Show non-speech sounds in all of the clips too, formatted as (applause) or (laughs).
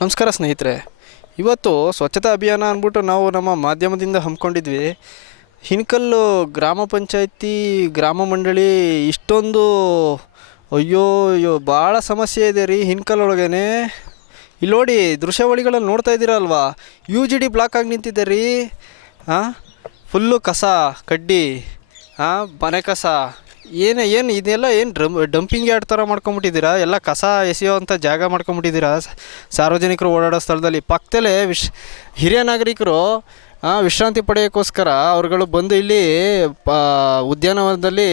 ನಮಸ್ಕಾರ ಸ್ನೇಹಿತರೆ. ಇವತ್ತು ಸ್ವಚ್ಛತಾ ಅಭಿಯಾನ ಅಂದ್ಬಿಟ್ಟು ನಾವು ನಮ್ಮ ಮಾಧ್ಯಮದಿಂದ ಹಮ್ಮಿಕೊಂಡಿದ್ವಿ. ಹಿನಕಲ್ಲು ಗ್ರಾಮ ಪಂಚಾಯತಿ, ಗ್ರಾಮ ಮಂಡಳಿ ಇಷ್ಟೊಂದು ಅಯ್ಯೋ ಅಯ್ಯೋ, ಭಾಳ ಸಮಸ್ಯೆ ಇದೆ ರೀ ಹಿನಕಲ್ ಒಳಗೇನೆ ಇಲ್ಲಿ ನೋಡಿ ದೃಶ್ಯಾವಳಿಗಳಲ್ಲಿ ನೋಡ್ತಾ ಇದ್ದೀರಲ್ವಾ ಯು ಜಿ ಡಿ ಬ್ಲಾಕ್ ಆಗಿ ನಿಂತಿದೆ ರೀ. ಹಾಂ ಫುಲ್ಲು ಕಸ, ಕಡ್ಡಿ ಹಾಂ ಮನೆ ಕಸ. ಏನು ಏನು, ಇದೆಲ್ಲ ಏನು ಡ್ರಮ್ ಡಂಪಿಂಗ್ ಯಾರ್ಡ್ ಥರ ಮಾಡ್ಕೊಂಬಿಟ್ಟಿದ್ದೀರಾ? ಎಲ್ಲ ಕಸ ಎಸೆಯುವಂಥ ಜಾಗ ಮಾಡ್ಕೊಂಬಿಟ್ಟಿದ್ದೀರಾ? ಸಾರ್ವಜನಿಕರು ಓಡಾಡೋ ಸ್ಥಳದಲ್ಲಿ. ಪಕ್ಕದಲ್ಲೇ ವಿಶ್, ಹಿರಿಯ ನಾಗರಿಕರು ವಿಶ್ರಾಂತಿ ಪಡೆಯೋಕ್ಕೋಸ್ಕರ ಅವರುಗಳು ಬಂದು ಇಲ್ಲಿ ಉದ್ಯಾನವನದಲ್ಲಿ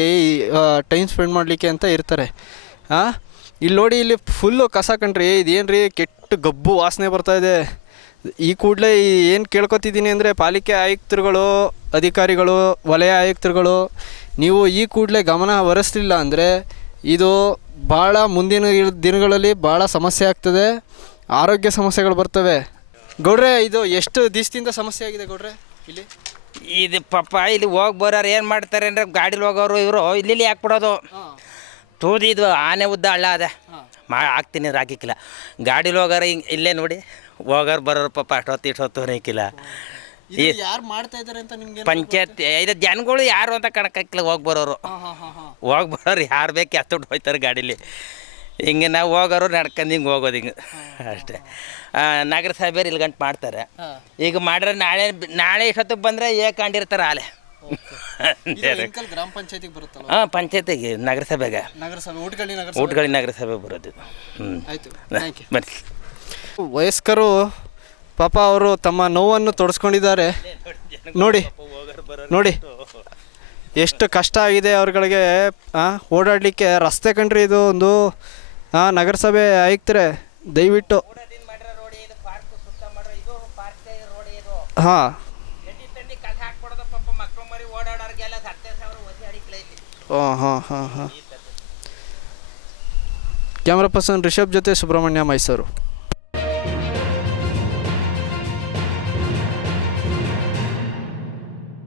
ಟೈಮ್ ಸ್ಪೆಂಡ್ ಮಾಡಲಿಕ್ಕೆ ಅಂತ ಇರ್ತಾರೆ. ಹಾಂ ಇಲ್ಲಿ ನೋಡಿ, ಇಲ್ಲಿ ಫುಲ್ಲು ಕಸ ಕಣ್ರಿ. ಇದೇನು ರೀ ಕೆಟ್ಟ ಗಬ್ಬು ವಾಸನೆ ಬರ್ತಾ ಇದೆ. ಈ ಕೂಡಲೇ ಏನು ಕೇಳ್ಕೊತಿದ್ದೀನಿ ಅಂದರೆ ಪಾಲಿಕೆ ಆಯುಕ್ತರುಗಳು, ಅಧಿಕಾರಿಗಳು, ವಲಯ ಆಯುಕ್ತರುಗಳು ನೀವು ಈ ಕೂಡಲೇ ಗಮನ ಹರಿಸ್ಲಿಲ್ಲ ಅಂದರೆ ಇದು ಭಾಳ ಮುಂದಿನ ದಿನಗಳಲ್ಲಿ ಭಾಳ ಸಮಸ್ಯೆ ಆಗ್ತದೆ. ಆರೋಗ್ಯ ಸಮಸ್ಯೆಗಳು ಬರ್ತವೆ. ಗೌಡ್ರೆ ಇದು ಎಷ್ಟು ದಿವಸದಿಂದ ಸಮಸ್ಯೆ ಆಗಿದೆ ಗೌಡ್ರೆ ಇಲ್ಲಿ? ಇದು ಪಾಪ ಇಲ್ಲಿ ಹೋಗಿ ಬರೋರು ಏನು ಮಾಡ್ತಾರೆ ಅಂದರೆ ಗಾಡೀಲಿ ಹೋಗೋರು ಇವರು ಇಲ್ಲಿ ಯಾಕೆ ಬಿಡೋದು ತೂದಿ ಇದು ಆನೆ ಉದ್ದ ಹಳ್ಳ ಅದೇ. ಮಾ ಹಾಕ್ತೀನಿ ಅಂದ್ರೆ ಹಾಕಿಕ್ಕಿಲ್ಲ. ಗಾಡೀಲಿ ಹೋಗೋರು ಹಿಂಗೆ ಇಲ್ಲೇ ನೋಡಿ. ಹೋಗೋರು ಬರೋರು ಪಾಪ ಅಷ್ಟೊತ್ತು ಇಷ್ಟೊತ್ತು ಹಾಕಿಲ್ಲ ಈ ಯಾರು ಮಾಡ್ತಾ ಇದ್ದಾರೆ ಅಂತ ನಿಮ್ಗೆ ಪಂಚಾಯತ್ ಇದು ಜನಗಳು ಯಾರು ಅಂತ ಕಣಕ್ಕಾಕಿಲ್ಲ ಹೋಗಿ ಬರೋರು. ಹೋಗಿ ಬರೋರು ಯಾರು ಬೇಕು ಎತ್ತೊಟ್ಟು ಹೋಯ್ತಾರೆ ಗಾಡೀಲಿ. ಹಿಂಗೆ ನಾವು ಹೋಗೋರು ನಡ್ಕೊಂಡು ಹಿಂಗೆ ಹೋಗೋದು ಹಿಂಗೆ. ಅಷ್ಟೇ. ಆ, ನಗರಸಭೆಯವ್ರು ಇಲ್ಲಿ ಗಂಟು ಮಾಡ್ತಾರೆ. ಈಗ ಮಾಡ್ರೆ ನಾಳೆ ನಾಳೆ ಇಷ್ಟೊತ್ತಿಗೆ ಬಂದರೆ ಏ ಕಂಡಿರ್ತಾರೆ ಆಲೆ. (laughs) ಗ್ರಾಮ ಪಂಚಾಯತಿಗೆ ಬರುತ್ತಲ್ಲ ಹಾಂ ಪಂಚಾಯತಿಗೆ ನಗರಸಭೆಗೆ ನಗರಸಭೆ ಊಟಗಳಿ ನಗರಸಭೆ ಬರೋದು. ಹ್ಞೂ ಆಯಿತು ಥ್ಯಾಂಕ್ ಯು ಬನ್ನಿ ವಯಸ್ಕರು ಪಾಪ ಅವರು ತಮ್ಮ ನೋವನ್ನು ತೊಡಸ್ಕೊಂಡಿದ್ದಾರೆ. ನೋಡಿ ನೋಡಿ. ಎಷ್ಟು ಕಷ್ಟ ಆಗಿದೆ ಅವ್ರಗಳಿಗೆ ಓಡಾಡಲಿಕ್ಕೆ. ರಸ್ತೆ ಕಂಡ್ರಿ ಇದು ಒಂದು ನಗರಸಭೆ ಆಯುಕ್ತರೆ, ದಯವಿಟ್ಟು. ಹಾಂ. ಹಾಂ ಹಾಂ ಹಾಂ ಹಾಂ. ಕ್ಯಾಮ್ರಾ ಪರ್ಸನ್ ರಿಷಬ್ ಜೊತೆ ಸುಬ್ರಹ್ಮಣ್ಯ ಮೈಸೂರು.